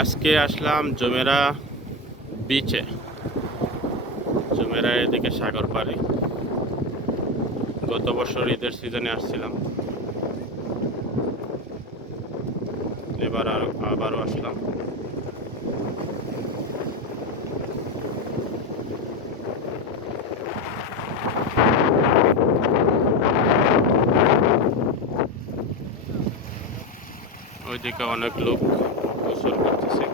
আজকে আসলাম জুমেরা বিচে। জুমেরা এদিকে সাগর পাড়ে। গত বছর ঈদের সিজনে আসছিলাম, এবার আবারও আসলাম। ওইদিকে অনেক লোক গোসল করতেছে।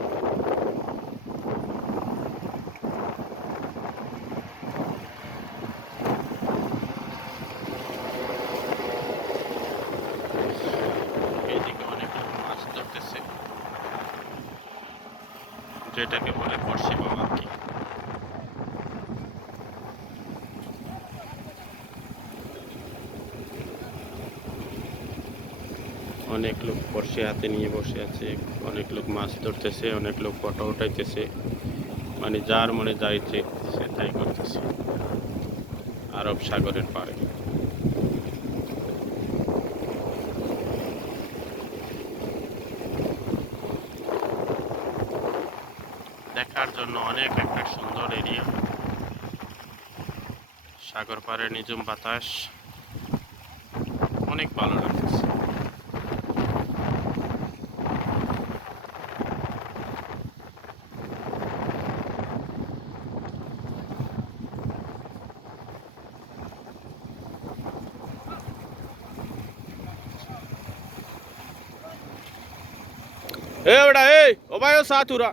এইদিকে অনেক লোক মাছ ধরতেছে, যেটাকে বলে বড়শি মামা আর কি। অনেক লোক বড়শি হাতে নিয়ে বসে আছে, অনেক লোক মাছ ধরতেছে, অনেক লোক ফটো উঠাইতেছে। মানে যার মনে যা ইচ্ছে সে তাই করতেছে আরব সাগরের পাড়ে। দেখার জন্য অনেক একটা সুন্দর এরিয়া। সাগর পাড়ে নিঝুম বাতাস, অনেক ভালো লাগতেছে। এ বেটা, এই ও ভাই ও সাথুরা।